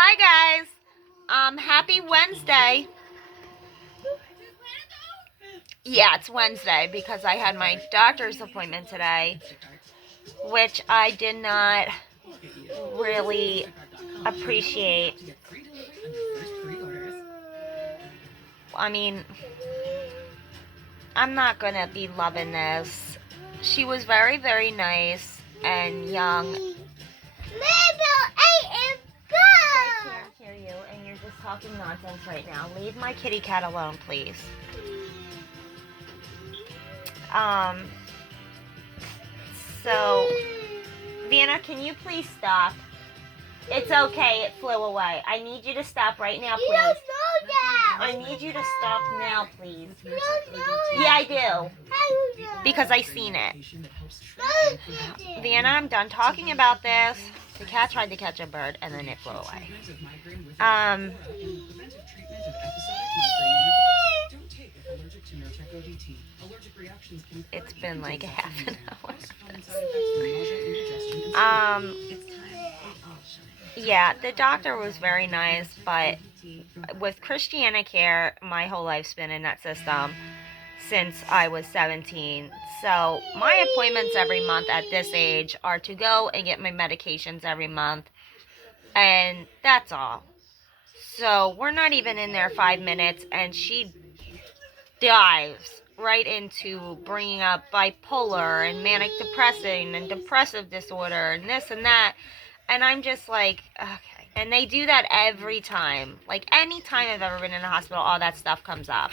Hi guys. Happy Wednesday. Yeah, it's Wednesday because I had my doctor's appointment today, which I did not really appreciate. I mean, I'm not gonna be loving this. She was very, very nice and young. I can't hear you, and you're just talking nonsense right now. Leave my kitty cat alone, please. So, Vienna, can you please stop? It's okay, it flew away. I need you to stop right now, please. You don't know that. I need you to stop now, please. You don't know Yeah, I that. do. How you know? Because I seen it. No, you didn't. Vienna, I'm done talking about this. The cat tried to catch a bird, and then it flew away. It's been like a half an hour. Yeah, the doctor was very nice, but with Christiana Care, my whole life's been in that system since I was 17. So my appointments every month at this age are to go and get my medications every month, and that's all. So we're not even in there 5 minutes, and she dives right into bringing up bipolar and manic depressing and depressive disorder and this and that. And I'm just like, okay. And they do that every time. Like, any time I've ever been in a hospital, all that stuff comes up.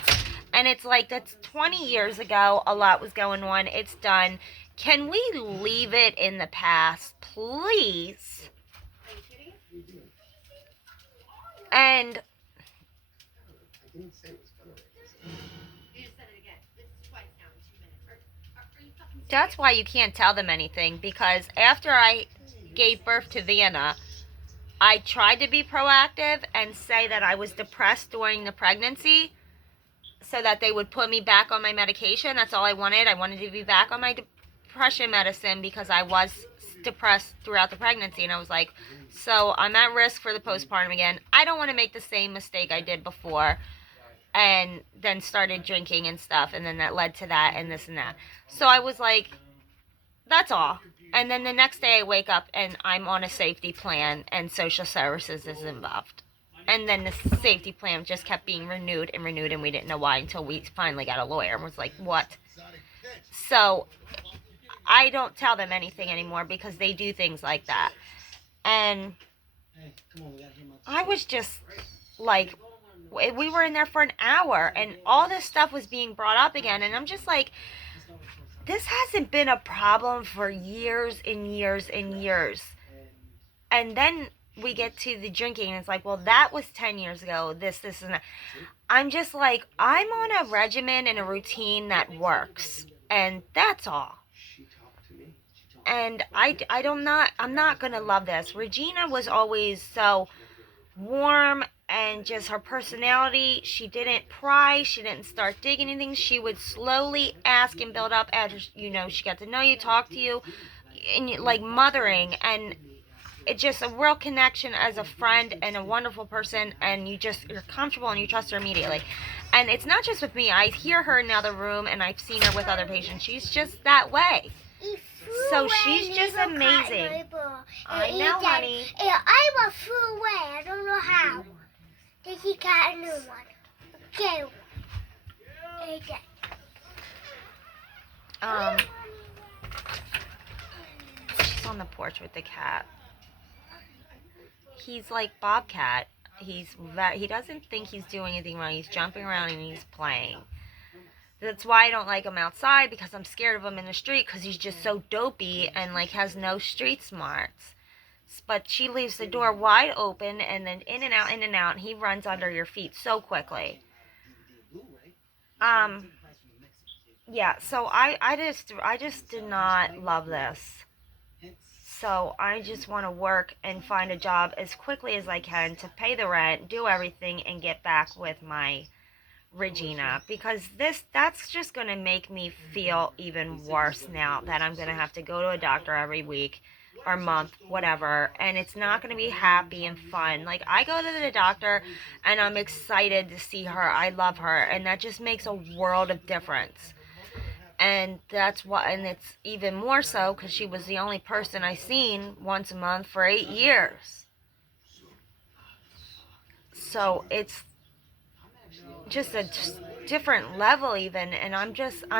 And it's like, that's 20 years ago. A lot was going on. It's done. Can we leave it in the past, please? And that's why you can't tell them anything, because after I gave birth to Vienna, I tried to be proactive and say that I was depressed during the pregnancy so that they would put me back on my medication. That's all I wanted. I wanted to be back on my depression medicine because I was depressed throughout the pregnancy. And I was like, so I'm at risk for the postpartum again. I don't want to make the same mistake I did before. And then started drinking and stuff, and then that led to that and this and that. So I was like, that's all. And then the next day I wake up and I'm on a safety plan and social services is involved. And then the safety plan just kept being renewed, and we didn't know why until we finally got a lawyer and was like, what? So I don't tell them anything anymore because they do things like that. And I was just like, we were in there for an hour and all this stuff was being brought up again, and I'm just like, this hasn't been a problem for years and years and years. And then we get to the drinking and it's like, well, that was 10 years ago, this and that. I'm just like, I'm on a regimen and a routine that works, and that's all. And I'm not gonna love this. Regina was always so warm, and just her personality, she didn't pry, she didn't start digging anything. She would slowly ask and build up after, she got to know you, talk to you, and like mothering, and it's just a real connection as a friend and a wonderful person, and you're comfortable and you trust her immediately. And it's not just with me. I hear her in another room, and I've seen her with other patients. She's just that way. So she's just amazing. I know, honey. I was flew away. I don't know how. Then he got a new one. Okay. She's on the porch with the cat. He's like Bobcat. He doesn't think he's doing anything wrong. He's jumping around and he's playing. That's why I don't like him outside, because I'm scared of him in the street, because he's just so dopey and like has no street smarts. But she leaves the door wide open, and then in and out, and he runs under your feet so quickly. Yeah, so I just did not love this. So I just want to work and find a job as quickly as I can to pay the rent, do everything, and get back with my Regina, because that's just going to make me feel even worse now that I'm going to have to go to a doctor every week or month, whatever, and it's not going to be happy and fun. Like, I go to the doctor and I'm excited to see her. I love her, and that just makes a world of difference. And that's why, and it's even more so because she was the only person I seen once a month for 8 years. So it's just a different level even, and I'm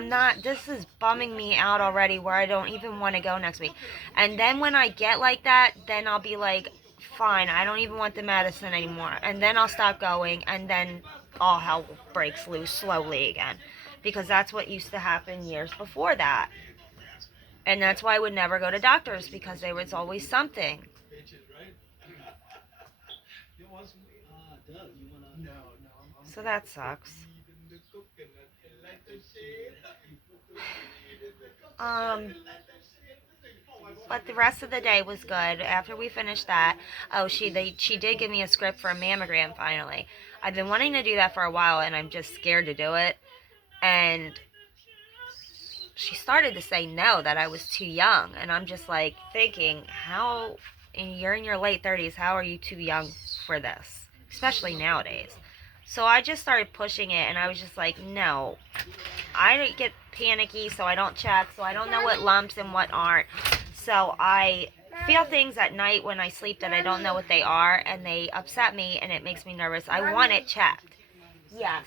not, this is bumming me out already where I don't even want to go next week. And then when I get like that, then I'll be like, fine, I don't even want the medicine anymore, and then I'll stop going, and then all hell breaks loose slowly again, because that's what used to happen years before that. And that's why I would never go to doctors, because there was always something. So that sucks. But the rest of the day was good. After we finished that, she did give me a script for a mammogram finally. I've been wanting to do that for a while, and I'm just scared to do it. And she started to say no, that I was too young, and I'm just like thinking, how? And you're in your late 30s. How are you too young for this, especially nowadays? So I just started pushing it, and I was just like, no. I get panicky, so I don't check, so I don't know what lumps and what aren't. So I feel things at night when I sleep that I don't know what they are, and they upset me, and it makes me nervous. I want it checked. Yes.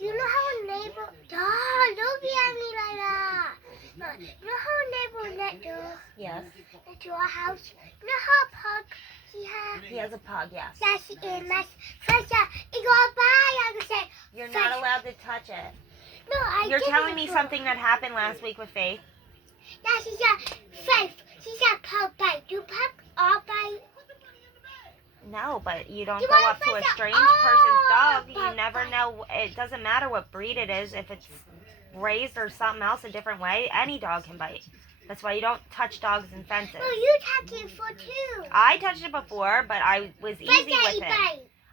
You know how a neighbor... Dog, don't be at me like that. No, you know how a neighbor next door? Yes. Next to our house? You know how a pug he has? He has a pug, yes. Yes, he is. Fresh, it go by, I can say. You're not allowed to touch it. No, You're telling me something that happened last week with Faith? Yeah, she said, Faith, she said pug bite. You pug all bite? No, but you don't You go wanna up to a find out? strange Oh, person's dog. You never know. It doesn't matter what breed it is. If it's raised or something else a different way, any dog can bite. That's why you don't touch dogs and fences. No, you touched it before too. I touched it before, but I was easy with him.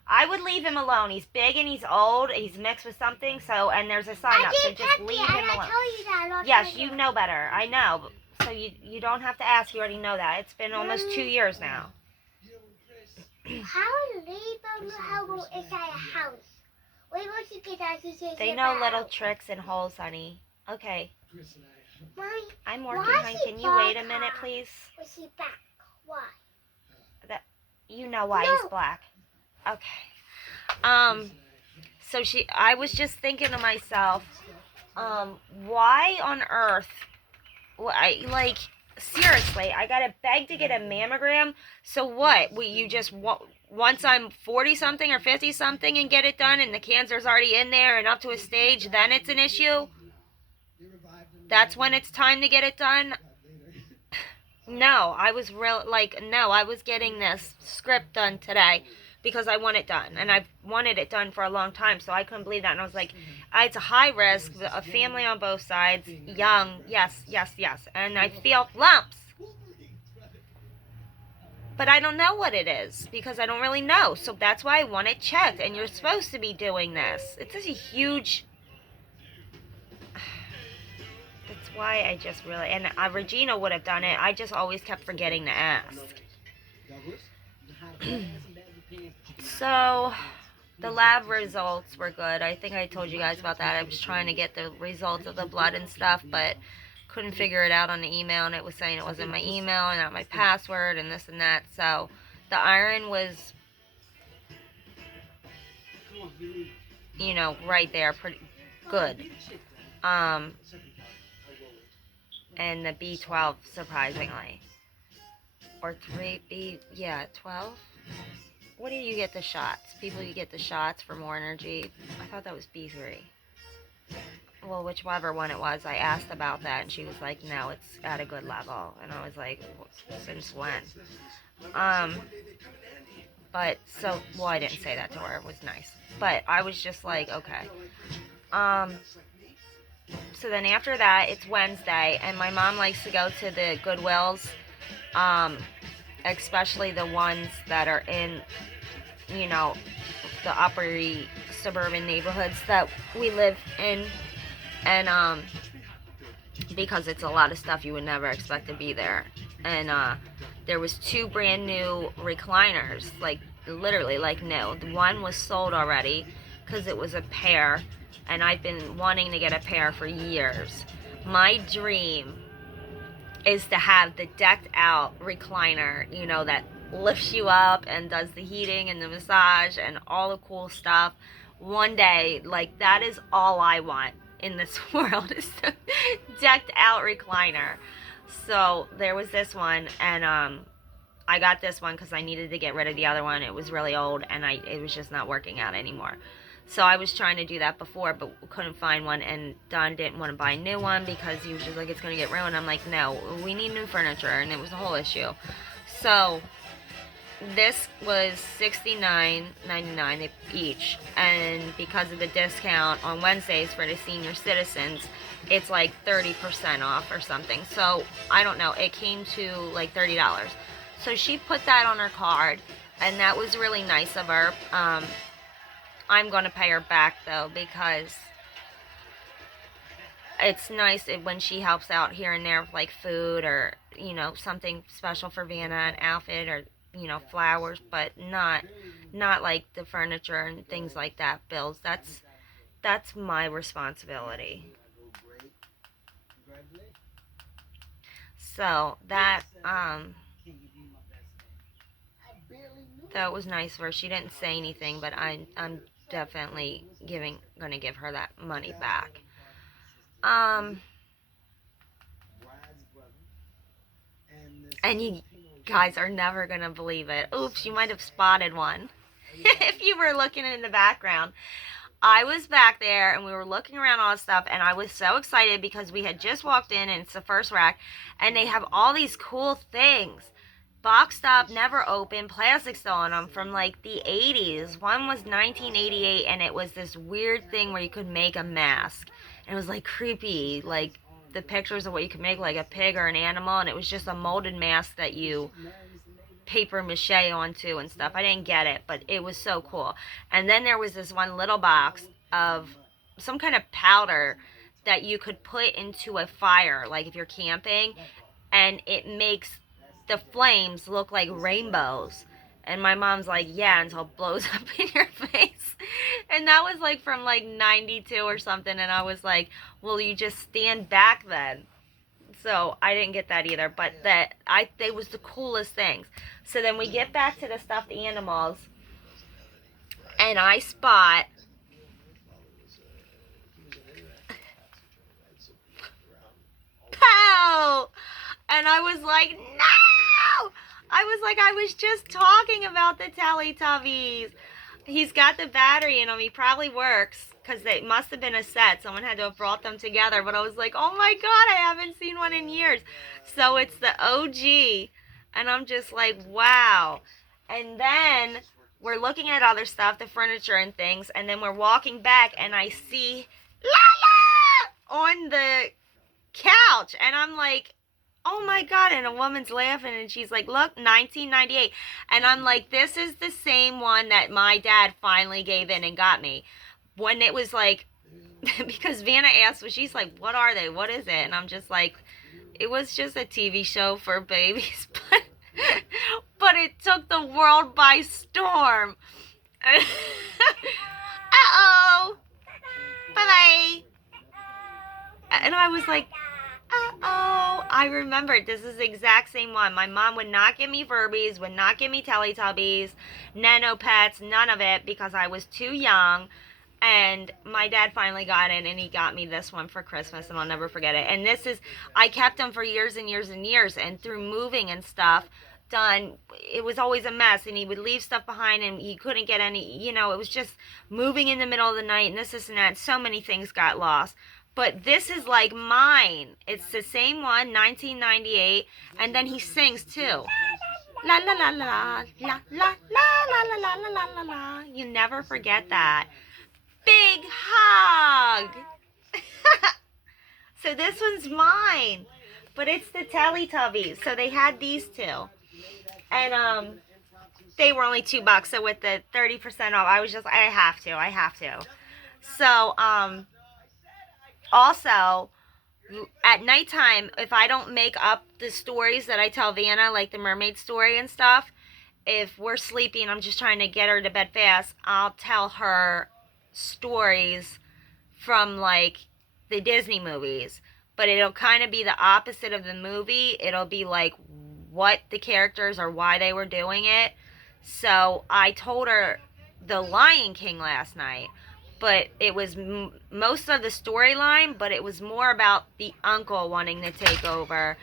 I would leave him alone. He's big and he's old. He's mixed with something. So, and there's a sign up. So just leave him alone. I told you that. Yes, you know better. I know. So you don't have to ask. You already know that. It's been almost 2 years now. How would they know how to go inside a house? Where would you get that? They know little tricks and holes, honey. Okay. Mommy, I'm working, honey. Can you wait a minute, please? Was he back? Why? You know why he's black. Okay. So I was just thinking to myself, why on earth, seriously, I gotta beg to get a mammogram. So what? You just once I'm 40 something or 50 something and get it done, and the cancer's already in there and up to a stage, then it's an issue? That's when it's time to get it done? No, I was I was getting this script done today because I want it done, and I've wanted it done for a long time, so I couldn't believe that. And I was like, it's a high risk, a family on both sides, young, yes, and I feel lumps. But I don't know what it is, because I don't really know, so that's why I want it checked, and you're supposed to be doing this. It's just a huge... That's why I just really... And Regina would have done it, I just always kept forgetting to ask. So, the lab results were good. I think I told you guys about that. I was trying to get the results of the blood and stuff, but couldn't figure it out on the email, and it was saying it wasn't my email and not my password and this and that. So, the iron was, right there, pretty good. And the B12, surprisingly. Or 12? What do you get the shots? People, you get the shots for more energy. I thought that was B3. Well, whichever one it was, I asked about that, and she was like, no, it's at a good level. And I was like, since when? But, I didn't say that to her. It was nice. But I was just like, okay. So then after that, it's Wednesday, and my mom likes to go to the Goodwills, especially the ones that are in, the upper suburban neighborhoods that we live in. And because it's a lot of stuff you would never expect to be there. And there was 2 brand new recliners, like literally like new. One was sold already because it was a pair, and I've been wanting to get a pair for years. My dream is to have the decked out recliner, you know, that lifts you up and does the heating and the massage and all the cool stuff. One day, like, that is all I want in this world, is a decked out recliner. So there was this one, and I got this one because I needed to get rid of the other one. It was really old, and it was just not working out anymore. So I was trying to do that before, but couldn't find one, and Don didn't want to buy a new one because he was just like, it's going to get ruined. I'm like, no, we need new furniture, and it was a whole issue. So this was $69.99 each, and because of the discount on Wednesdays for the senior citizens, it's like 30% off or something. So I don't know, it came to like $30. So she put that on her card, and that was really nice of her. I'm going to pay her back, though, because it's nice when she helps out here and there with, like, food or, you know, something special for Vanna, an outfit or, you know, flowers, but not like the furniture and things like that, bills. That's my responsibility. So that was nice for her. She didn't say anything, but I'm definitely gonna give her that money back. And you guys are never gonna believe it. Oops, you might have spotted one. If you were looking in the background, I was back there and we were looking around all this stuff, and I was so excited because we had just walked in and it's the first rack, and they have all these cool things. Boxed up, never open, plastic still on them from like the 80s. One was 1988, and it was this weird thing where you could make a mask. And it was like creepy, like the pictures of what you could make, like a pig or an animal, and it was just a molded mask that you paper mache onto and stuff. I didn't get it, but it was so cool. And then there was this one little box of some kind of powder that you could put into a fire, like if you're camping, and it makes the flames look like rainbows. And my mom's like, yeah, until it blows up in your face. And that was like from like 92 or something, and I was like, well, you just stand back then. So I didn't get that either, but they was the coolest things. So then we get back to the stuffed animals, and I spot Pow! And I was like, no! I was just talking about the Teletubbies. He's got the battery in him. He probably works, because it must have been a set. Someone had to have brought them together. But I was like, oh my God, I haven't seen one in years. So it's the OG. And I'm just like, wow. And then we're looking at other stuff, the furniture and things. And then we're walking back, and I see Lala on the couch. And I'm like, oh my God. And a woman's laughing, and she's like, look, 1998. And I'm like, this is the same one that my dad finally gave in and got me. When it was like, because Vanna asked, well, she's like, what are they? What is it? And I'm just like, it was just a TV show for babies, but it took the world by storm. Uh-oh. Bye-bye. And I was like, uh-oh. I remembered, this is the exact same one. My mom would not give me Furbies, would not give me Teletubbies, Nano Pets, none of it, because I was too young. And my dad finally got in, and he got me this one for Christmas, and I'll never forget it. And this is, I kept them for years and years and years, and through moving and stuff done, it was always a mess, and he would leave stuff behind, and he couldn't get any, you know, it was just moving in the middle of the night, and this and that. So many things got lost. But this is like mine. It's the same one, 1998, and then he sings too. La la la la, la la la la la la la la la. You never forget that. Big hug. So this one's mine, but it's the Teletubbies. So they had these two, and they were only $2. So with the 30% off, I was just, I have to. So also, at nighttime, if I don't make up the stories that I tell Vanna, like the mermaid story and stuff, if we're sleepy and I'm just trying to get her to bed fast, I'll tell her stories from like the Disney movies. But it'll kind of be the opposite of the movie. It'll be like what the characters or why they were doing it. So I told her the Lion King last night, but it was most of the storyline, but it was more about the uncle wanting to take over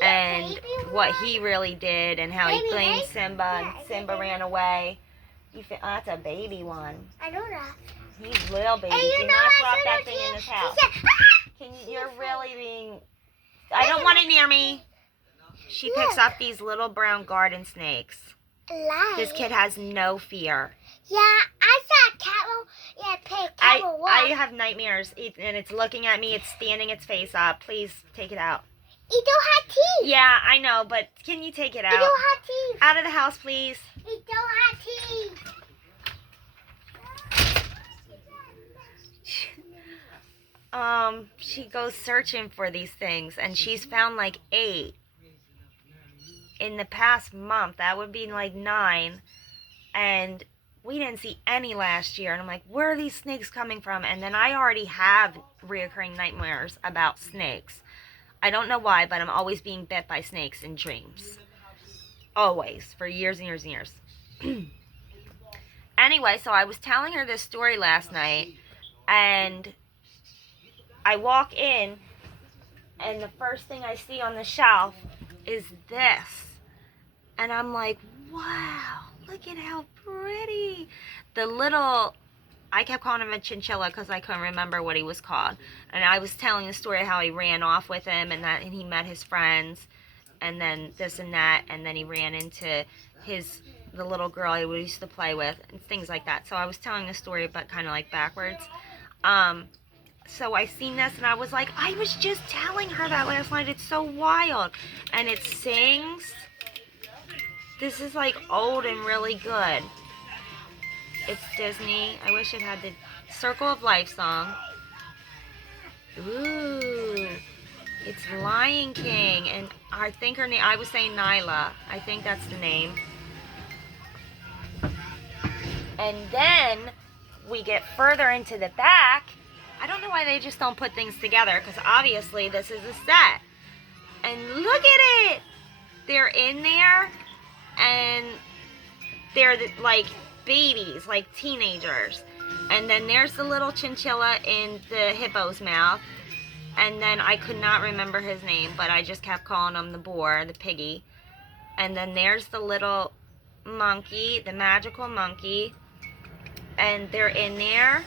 and what he really did and how he blamed Simba and Simba ran away. That's a baby one. I know that. He's little baby. Do not drop that thing in this house. You're really being... I don't want it near me. She picks up these little brown garden snakes. This kid has no fear. Yeah, I saw a camel. Yeah, pig camel walk. I have nightmares, and it's looking at me. It's standing its face up. Please take it out. It don't have teeth. Yeah, I know, but can you take it out? It don't have teeth. Out of the house, please. It don't have teeth. She goes searching for these things, and she's found like 8 in the past month. That would be like 9, and we didn't see any last year. And I'm like, where are these snakes coming from? And then I already have reoccurring nightmares about snakes. I don't know why, but I'm always being bit by snakes in dreams. Always, for years and years and years. Anyway, so I was telling her this story last night, and I walk in, and the first thing I see on the shelf is this. And I'm like, wow, look at how pretty. The little, I kept calling him a chinchilla because I couldn't remember what he was called. And I was telling the story of how he ran off with him and he met his friends and then this and that. And then he ran into the little girl he used to play with and things like that. So I was telling the story, but kind of like backwards. So I seen this and I was like, I was just telling her that last night. It's so wild. And it sings. This is like old and really good. It's Disney. I wish it had the Circle of Life song. Ooh. It's Lion King. And I think her name, I was saying Nyla. I think that's the name. And then we get further into the back. I don't know why they just don't put things together, because obviously this is a set. And look at it! They're in there, and they're like babies, like teenagers. And then there's the little chinchilla in the hippo's mouth. And then I could not remember his name, but I just kept calling him the boar, the piggy. And then there's the little monkey, the magical monkey. And they're in there.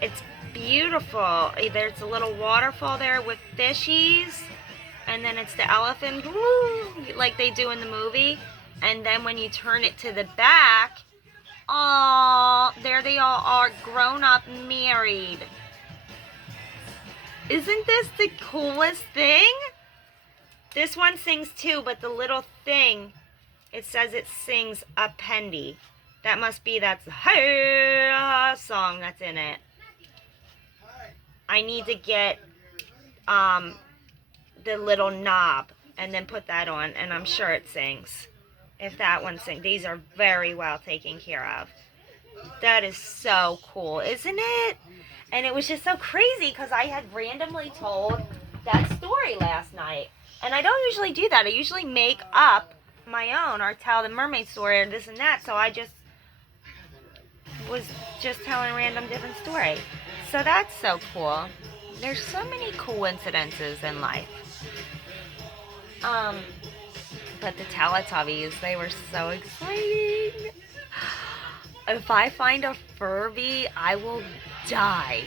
It's beautiful. There's a little waterfall there with fishies. And then it's the elephant, like they do in the movie. And then when you turn it to the back, oh, there they all are, grown up, married. Isn't this the coolest thing? This one sings too, but the little thing, it says it sings a pendy. That must be that song that's in it. I need to get the little knob and then put that on, and I'm sure it sings. If that one sings. These are very well taken care of. That is so cool, isn't it? And it was just so crazy because I had randomly told that story last night. And I don't usually do that. I usually make up my own or tell the mermaid story or this and that. So I just was just telling a random different story. So that's so cool. There's so many coincidences in life. But the Teletubbies, they were so exciting. If I find a Furby, I will die.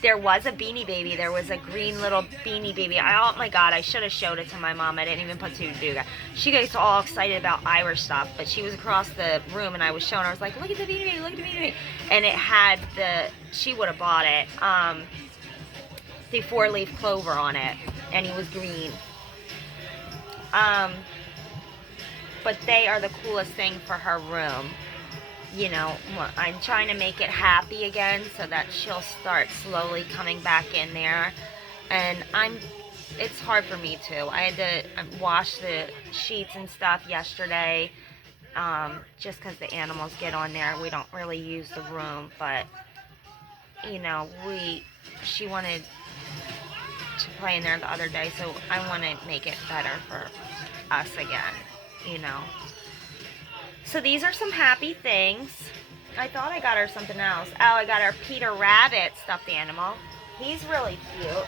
There was a Beanie Baby. There was a green little Beanie Baby. Oh my God, I should have showed it to my mom. I didn't even put two together. She gets all excited about Irish stuff, but she was across the room and I was showing her. I was like, look at the Beanie Baby, look at the Beanie Baby. And it had she would have bought it, the 4-leaf clover on it. And he was green. But they are the coolest thing for her room. you know, I'm trying to make it happy again so that she'll start slowly coming back in there. And it's hard for me too. I had to wash the sheets and stuff yesterday, just because the animals get on there. We don't really use the room, but, you know, she wanted to play in there the other day, so I want to make it better for us again, you know. So these are some happy things. I thought I got her something else. Oh, I got her Peter Rabbit stuffed animal. He's really cute.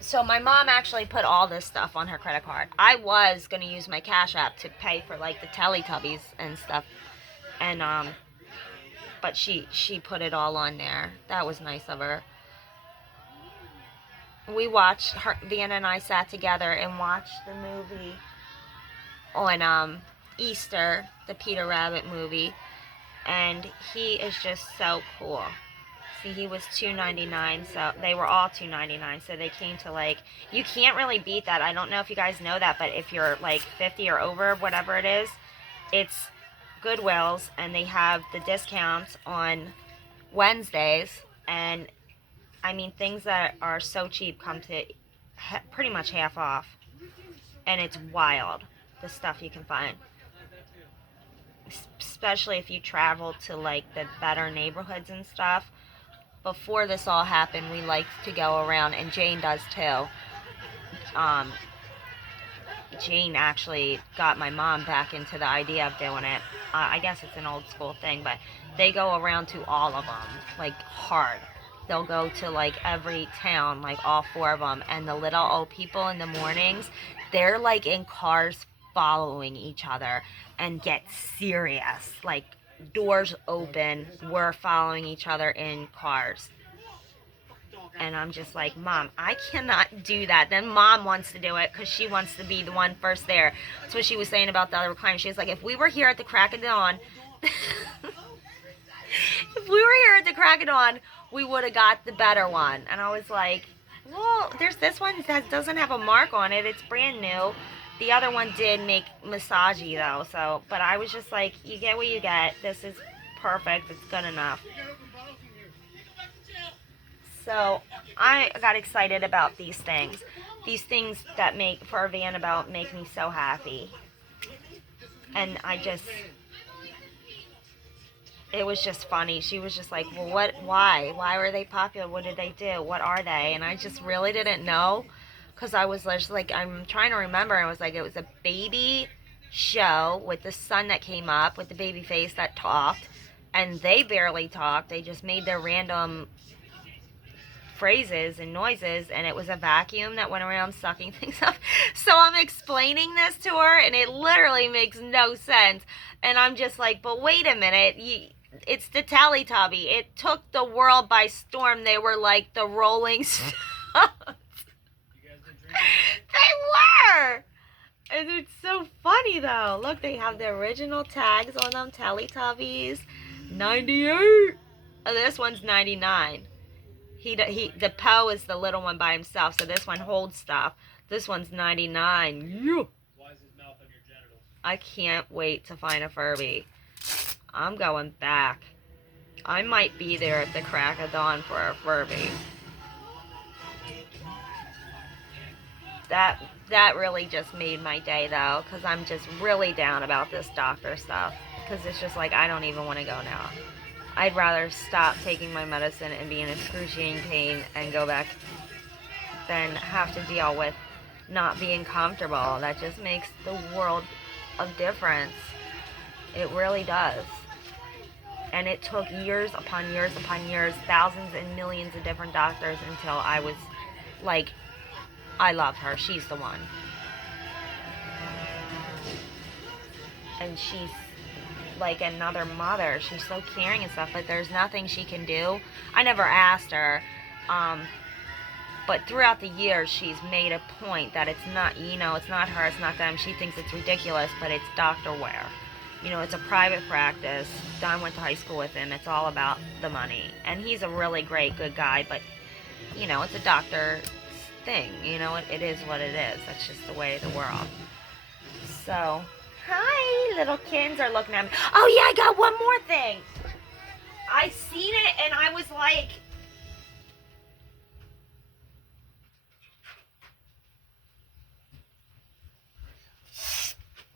So my mom actually put all this stuff on her credit card. I was going to use my Cash App to pay for like the Teletubbies and stuff. And but she put it all on there. That was nice of her. We watched Vienna and I sat together and watched the movie on Easter, the Peter Rabbit movie, and he is just so cool. See, he was $2.99, so they were all $2.99, so they came to, like, you can't really beat that. I don't know if you guys know that, but if you're like 50 or over, whatever it is, it's Goodwill's, and they have the discounts on Wednesdays, and I mean, things that are so cheap come to pretty much half off, and it's wild, the stuff you can find. Especially if you travel to like the better neighborhoods and stuff. Before this all happened, we liked to go around, and Jane does too. Jane actually got my mom back into the idea of doing it. I guess it's an old school thing, but they go around to all of them, like hard. They'll go to like every town, like all 4 of them, and the little old people in the mornings, they're like in cars following each other and get serious. Like, doors open, we're following each other in cars. And I'm just like, Mom, I cannot do that. Then Mom wants to do it because she wants to be the one first there. That's what she was saying about the other recliner. She was like, if we were here at the crack of dawn, we would have got the better one. And I was like, well, there's this one that doesn't have a mark on it. It's brand new. The other one did make massagey though, so, but I was just like, you get what you get. This is perfect. It's good enough. So I got excited about these things. These things that make, for Vanna, make me so happy. And it was just funny. She was just like, well, why? Why were they popular? What did they do? What are they? And I just really didn't know. Because I was just like, I'm trying to remember. I was like, it was a baby show with the sun that came up, with the baby face that talked. And they barely talked. They just made their random phrases and noises. And it was a vacuum that went around sucking things up. So I'm explaining this to her, and it literally makes no sense. And I'm just like, but wait a minute. It's the Teletubby. It took the world by storm. They were like the Rolling Stones. They were! And it's so funny though. Look, they have the original tags on them. Teletubbies. 98. Oh, this one's 99. The Poe is the little one by himself, so this one holds stuff. This one's 99. Yeah. Why is his mouth on your genitals? I can't wait to find a Furby. I'm going back. I might be there at the crack of dawn for a Furby. That really just made my day though, because I'm just really down about this doctor stuff, because it's just like, I don't even want to go now. I'd rather stop taking my medicine and be in excruciating pain and go back than have to deal with not being comfortable. That just makes the world of difference. It really does. And it took years upon years upon years, thousands and millions of different doctors, until I was like, I love her. She's the one. And she's like another mother. She's so caring and stuff, but there's nothing she can do. I never asked her. But throughout the years, she's made a point that it's not, it's not her, it's not them. She thinks it's ridiculous, but it's Dr. Ware. It's a private practice. Don went to high school with him. It's all about the money. And he's a really great, good guy, but, it's a doctor thing. It is what it is. That's just the way of the world. So, hi, little kittens are looking at me. Oh yeah, I got one more thing. I seen it and I was like,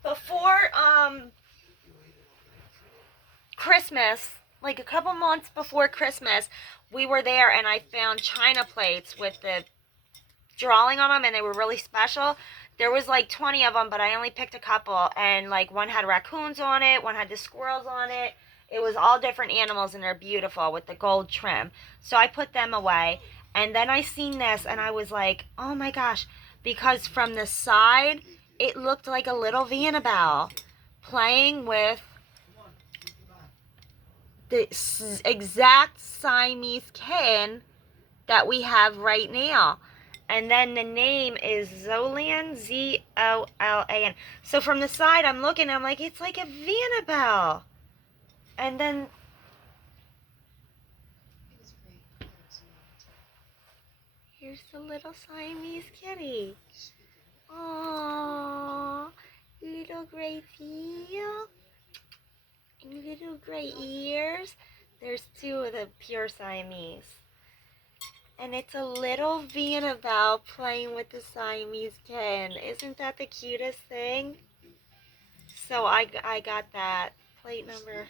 before Christmas, like a couple months before Christmas, we were there and I found china plates with the drawing on them and they were really special. There was like 20 of them, but I only picked a couple, and like one had raccoons on it, one had the squirrels on it. It was all different animals and they're beautiful with the gold trim. So I put them away, and then I seen this and I was like, oh my gosh, because from the side it looked like a little Annabelle playing with the exact Siamese kitten that we have right now. And then the name is Zolan, Zollan. So from the side, I'm looking, I'm like, it's like a Annabelle. And then here's the little Siamese kitty. Aww, little gray tail and little gray ears. There's two of the pure Siamese. And it's a little Annabelle playing with the Siamese kitten. Isn't that the cutest thing? So I got that plate number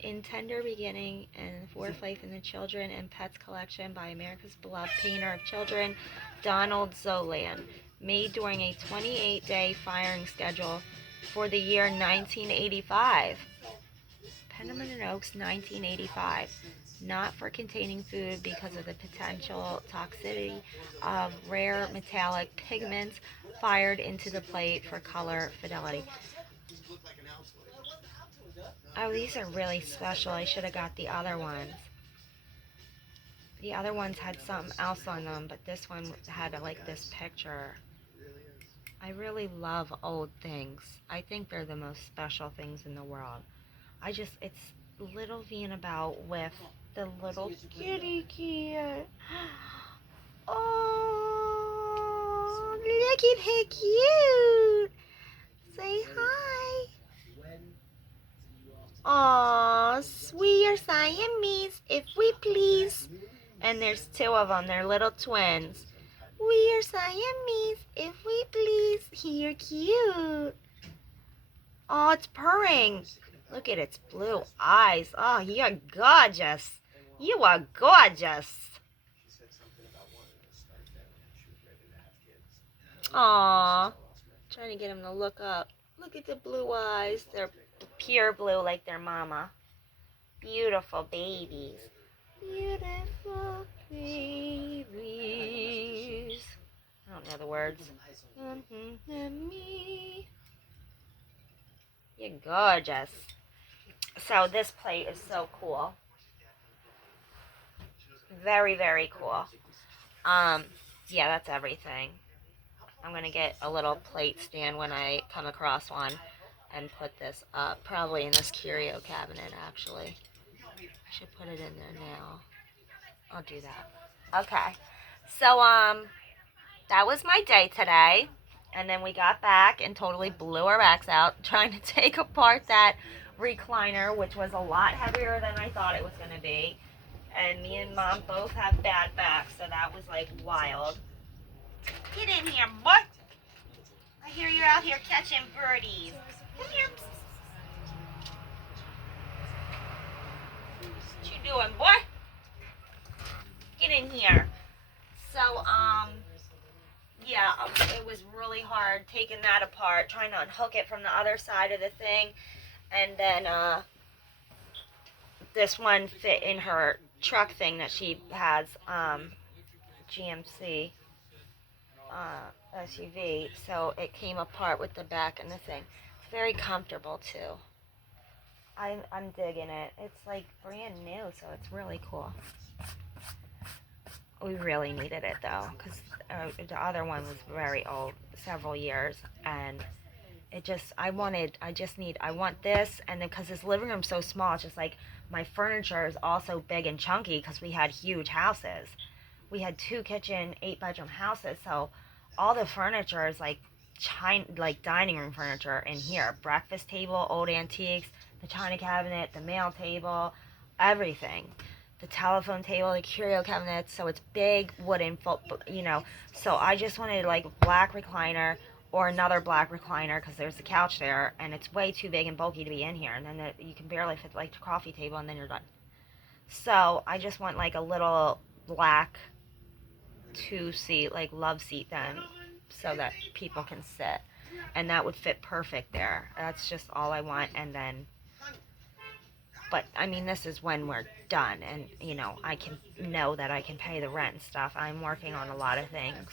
in Tender Beginning and Fourth Life in the Children and Pets Collection by America's beloved painter of children, Donald Zolan, made during a 28-day firing schedule for the year 1985. Penniman Oaks, 1985. Not for containing food because of the potential toxicity of rare metallic pigments fired into the plate for color fidelity. Oh, these are really special. I should have got the other ones. The other ones had something else on them, but this one had like this picture. I really love old things. I think they're the most special things in the world. It's little Annabelle with the little kitty kid. Oh, look at her cute. Say hi. Aw, we are Siamese, if we please. And there's two of them. They're little twins. We are Siamese, if we please. You're cute. Oh, it's purring. Look at its blue eyes. Oh, you're gorgeous. You are gorgeous. Aw. Trying to get him to look up. Look at the blue eyes. They're pure blue like their mama. Beautiful babies. Beautiful babies. I don't know the words. You're gorgeous. So this plate is so cool. Very, very cool. Yeah, that's everything. I'm going to get a little plate stand when I come across one and put this up. Probably in this curio cabinet, actually. I should put it in there now. I'll do that. Okay. So, that was my day today. And then we got back and totally blew our backs out trying to take apart that recliner, which was a lot heavier than I thought it was going to be. And me and Mom both have bad backs, so that was like wild. Get in here, boy. I hear you're out here catching birdies. Come here. What you doing, boy? Get in here. So, yeah, it was really hard taking that apart, trying to unhook it from the other side of the thing. And then, this one fit in her truck thing that she has, GMC. SUV, so it came apart with the back and the thing. It's very comfortable too. I'm digging it. It's like brand new, so it's really cool. We really needed it though, because the other one was very old, several years, and I want this, and then because this living room's so small, it's just like my furniture is also big and chunky because we had huge houses. We had 2 kitchen, 8-bedroom houses, so all the furniture is like like dining room furniture in here. Breakfast table, old antiques, the china cabinet, the mail table, everything. The telephone table, the curio cabinet, so it's big wooden, so I just wanted like black recliner or another black recliner because there's the couch there and it's way too big and bulky to be in here, and then you can barely fit like the coffee table and then you're done. So I just want like a little black 2-seat, like love seat then, so that people can sit, and that would fit perfect there. That's just all I want. And then, but I mean, this is when we're done and I can know that I can pay the rent and stuff. I'm working on a lot of things.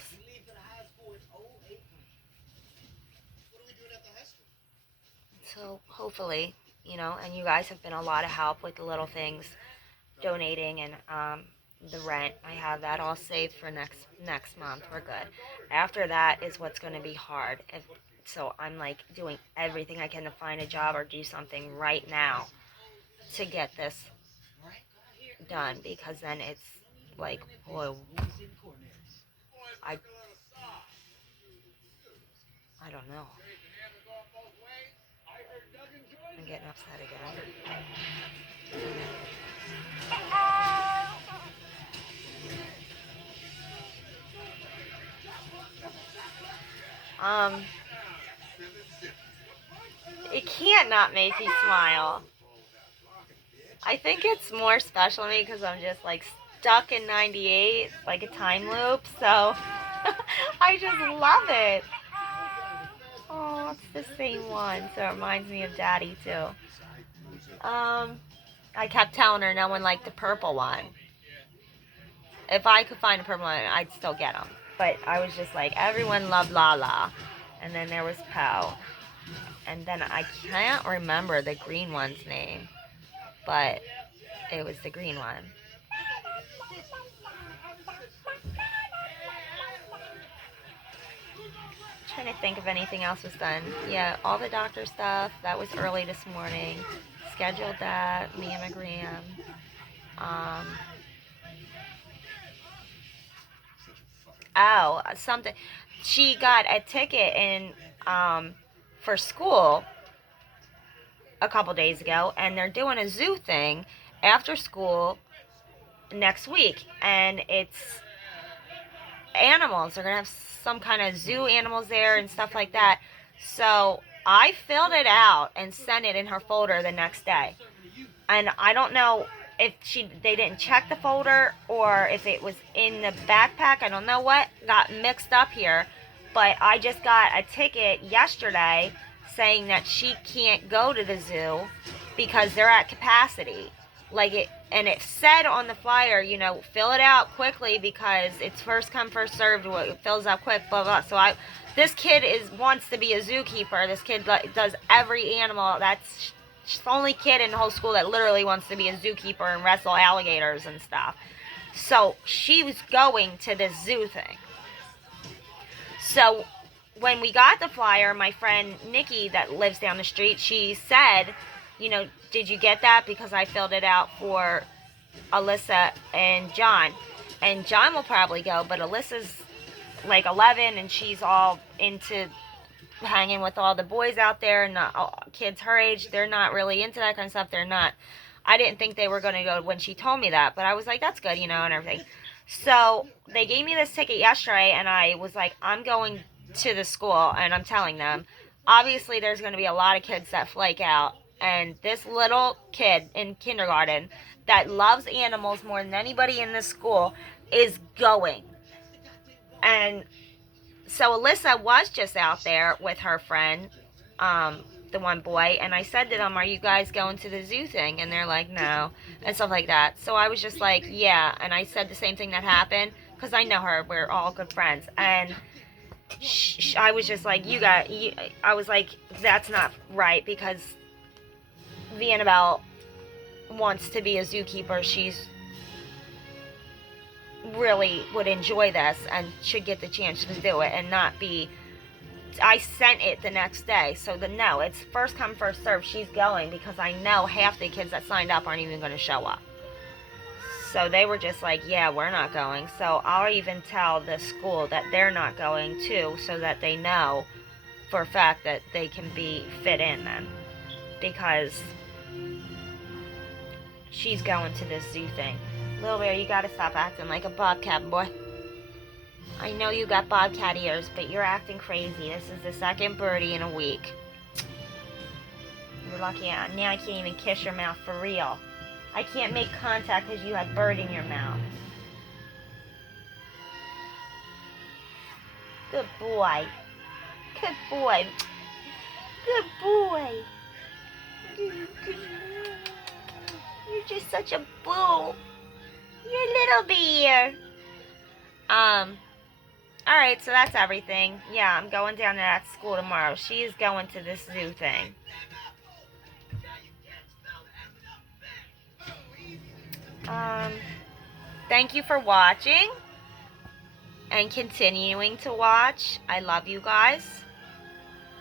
So hopefully, and you guys have been a lot of help with the little things, donating, and the rent. I have that all saved for next month. We're good. After that is what's going to be hard. So I'm like doing everything I can to find a job or do something right now to get this done, because then it's like, boy, I don't know. I'm getting upset again. It can't not make you smile. I think it's more special to me because I'm just like stuck in 98, like a time loop, so I just love it. Oh, it's the same one, so it reminds me of Daddy too. I kept telling her no one liked the purple one. If I could find a purple one, I'd still get them. But I was just like, everyone loved Lala. And then there was Poe. And then I can't remember the green one's name. But it was the green one. Trying to think if anything else was done. Yeah, all the doctor stuff. That was early this morning. Scheduled that. Mammogram. Something. She got a ticket in for school a couple days ago, and they're doing a zoo thing after school next week, and it's animals. They're gonna have some kind of zoo animals there and stuff like that. So I filled it out and sent it in her folder the next day, and I don't know if they didn't check the folder or if it was in the backpack. I don't know what got mixed up here, but I just got a ticket yesterday saying that she can't go to the zoo because they're at capacity. And it said on the flyer, fill it out quickly because it's first come, first served. It fills out quick, blah, blah. So this kid wants to be a zookeeper. This kid does every animal. She's the only kid in the whole school that literally wants to be a zookeeper and wrestle alligators and stuff. So she was going to this zoo thing. So when we got the flyer, my friend Nikki that lives down the street, she said, did you get that? Because I filled it out for Alyssa and John. And John will probably go, but Alyssa's like 11 and she's all into hanging with all the boys out there, and kids her age. They're not really into that kind of stuff. They're not. I didn't think they were going to go when she told me that, but I was like, that's good, and everything. So they gave me this ticket yesterday, and I was like, I'm going to the school, and I'm telling them, obviously there's going to be a lot of kids that flake out, and this little kid in kindergarten that loves animals more than anybody in this school is going. And so Alyssa was just out there with her friend, the one boy, and I said to them, are you guys going to the zoo thing? And they're like, no, and stuff like that. So I was just like, yeah, and I said the same thing that happened, because I know her, we're all good friends, and I was just like, I was like, that's not right, because Annabelle wants to be a zookeeper. She's really would enjoy this and should get the chance to do it and not be. I sent it the next day, so no, it's first come first serve. She's going because I know half the kids that signed up aren't even going to show up. So they were just like, yeah, we're not going. So I'll even tell the school that they're not going too, so that they know for a fact that they can be fit in then, because she's going to this zoo thing. Little Bear, you gotta stop acting like a bobcat, boy. I know you got bobcat ears, but you're acting crazy. This is the second birdie in a week. You're lucky now I can't even kiss your mouth for real. I can't make contact because you had bird in your mouth. Good boy. Good boy. Good boy. You're just such a boo. You're a little bear. Alright, so that's everything. Yeah, I'm going down to that school tomorrow. She is going to this zoo thing. Thank you for watching and continuing to watch. I love you guys.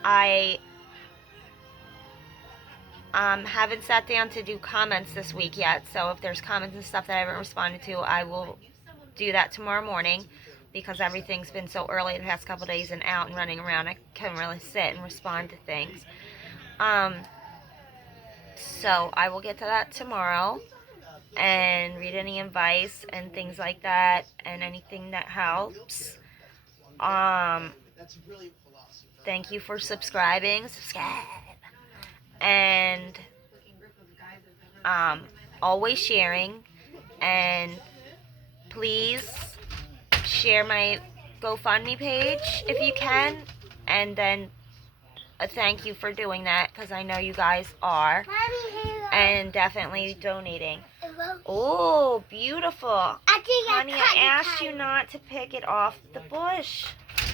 I haven't sat down to do comments this week yet, so if there's comments and stuff that I haven't responded to, I will do that tomorrow morning, because everything's been so early the past couple days and out and running around. I can't really sit and respond to things. So I will get to that tomorrow and read any advice and things like that and anything that helps. Thank you for subscribing. Subscribe. And always sharing, and please share my GoFundMe page if you can, and then a thank you for doing that, because I know you guys are, and definitely donating. Oh, beautiful. Honey, I asked you not to pick it off the bush.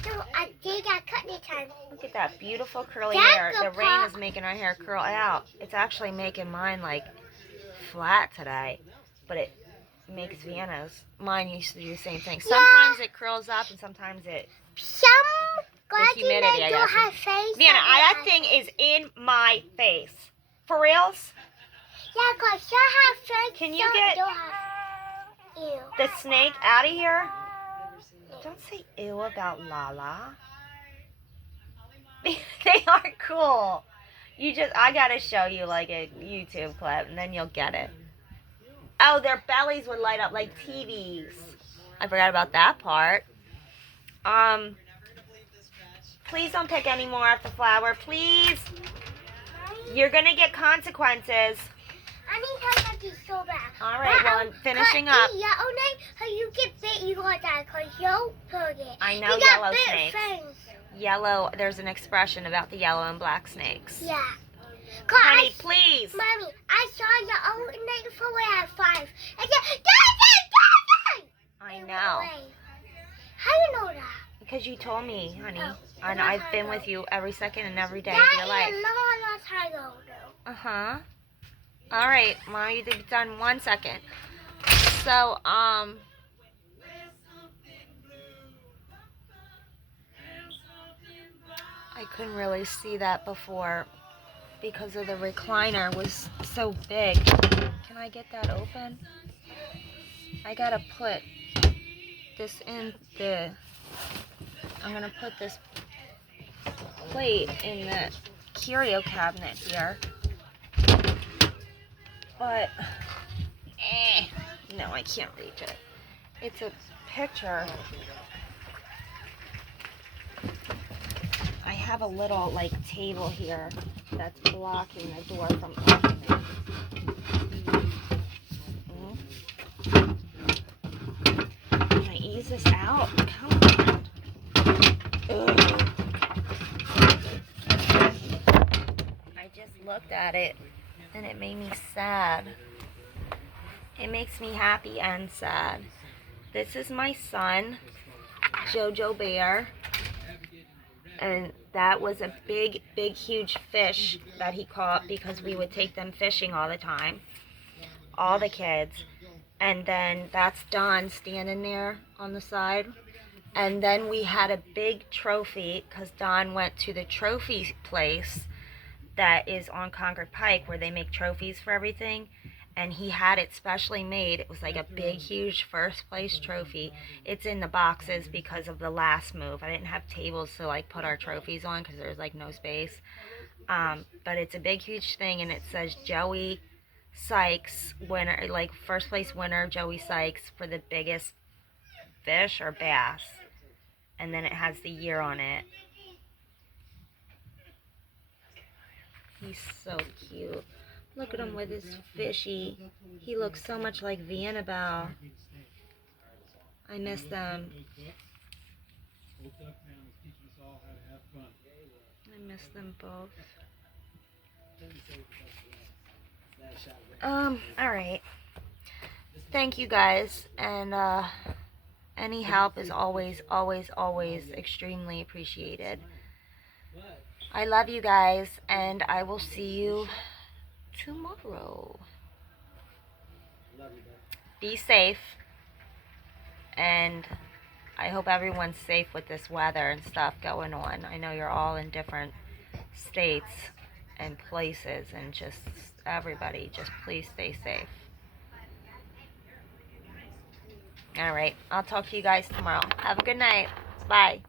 No, I think I cut it time. Look at that beautiful curly hair. The rain is making our hair curl out. It's actually making mine like flat today, but it makes Vienna's. Mine used to do the same thing. Sometimes it curls up and sometimes it... the humidity, I guess. Vienna, that thing is in my face. For reals? Yeah, because some have face. Can you get the snake out of here? Don't say ew about Lala. They are cool. I gotta show you like a YouTube clip and then you'll get it. Oh, their bellies would light up like TVs. I forgot about that part. Please don't pick any more off the flower, please. You're gonna get consequences. I need to be so bad. Alright, well, I'm finishing up. You get bit, you got that because you took it. I know yellow snakes. Yellow, there's an expression about the yellow and black snakes. Yeah. Honey, please. Mommy, I saw your own snake before I had 5. I said, die! I know. How do you know that? Because you told me, honey. And I've been with you every second and every day of your life. That is a long time ago, though. Uh-huh. Alright, Mommy, you'll be done in 1 second. So, I couldn't really see that before because of the recliner was so big. Can I get that open? I gotta put this in I'm gonna put this plate in the curio cabinet here. But, no, I can't reach it. It's a picture. I have a little, like, table here that's blocking the door from opening. Can I ease this out? Come on. Ugh. I just looked at it. And it made me sad. It makes me happy and sad. This is my son, Jojo Bear. And that was a big, big, huge fish that he caught because we would take them fishing all the time. All the kids. And then that's Don standing there on the side. And then we had a big trophy because Don went to the trophy place that is on Concord Pike where they make trophies for everything, and he had it specially made. It was like a big, huge first place trophy. It's in the boxes because of the last move. I didn't have tables to like put our trophies on because there's like no space. But it's a big, huge thing, and it says Joey Sykes winner, like first place winner Joey Sykes for the biggest fish or bass, and then it has the year on it. He's so cute. Look at him with his fishy. He looks so much like Annabelle. I miss them. I miss them both. Alright. Thank you guys, and any help is always, always, always extremely appreciated. I love you guys, and I will see you tomorrow. Be safe, and I hope everyone's safe with this weather and stuff going on. I know you're all in different states and places, and just everybody, just please stay safe. Alright, I'll talk to you guys tomorrow. Have a good night. Bye.